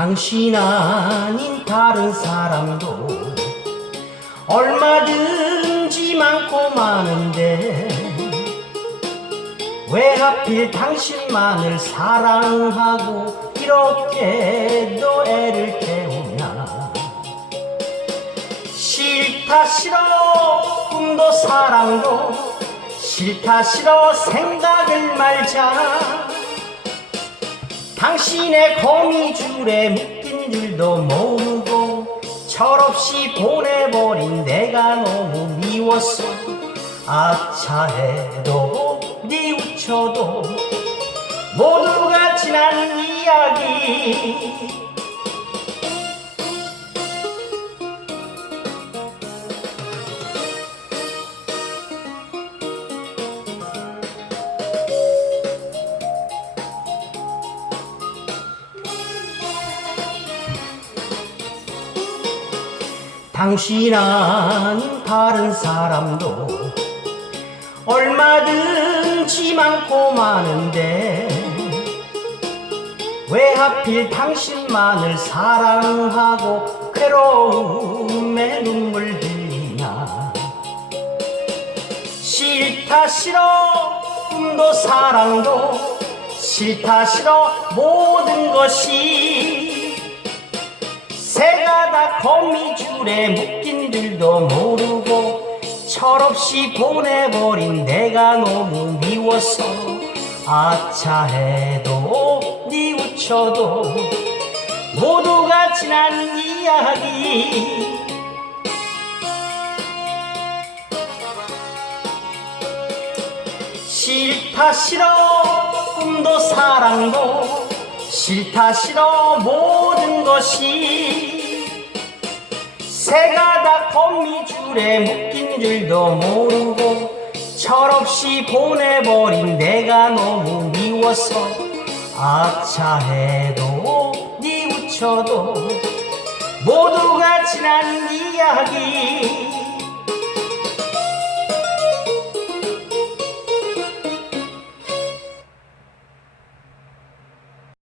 당신 아닌 다른 사람도 얼마든지 많고 많은데 왜 하필 당신만을 사랑하고 이렇게도 애를 태우냐? 싫다 싫어 꿈도 사랑도 싫다 싫어 생각을 말자 당신의 거미줄에 묶인 줄도 모르고 철없이 보내버린 내가 너무 미웠어. 아차해도 뉘우쳐도 모두가 지난 이야기 당신 아닌 다른 사람도 얼마든지 많고 많은데 왜 하필 당신만을 사랑하고 괴로움에 눈물 흘리나 싫다 싫어. 꿈도 사랑도 싫다 싫어. 모든 것이 새가 다 거미줄에 묶인 줄도 모르고 철없이 보내버린 내가 너무 미워서 아차해도 뉘우쳐도 모두가 지난 이야기. 싫다 싫어 꿈도 사랑도 싫다 싫어 모든 것이 새가 다 거미줄에 묶인 줄도 모르고 철없이 보내버린 내가 너무 미워서 아차해도 뉘우쳐도 모두가 이야기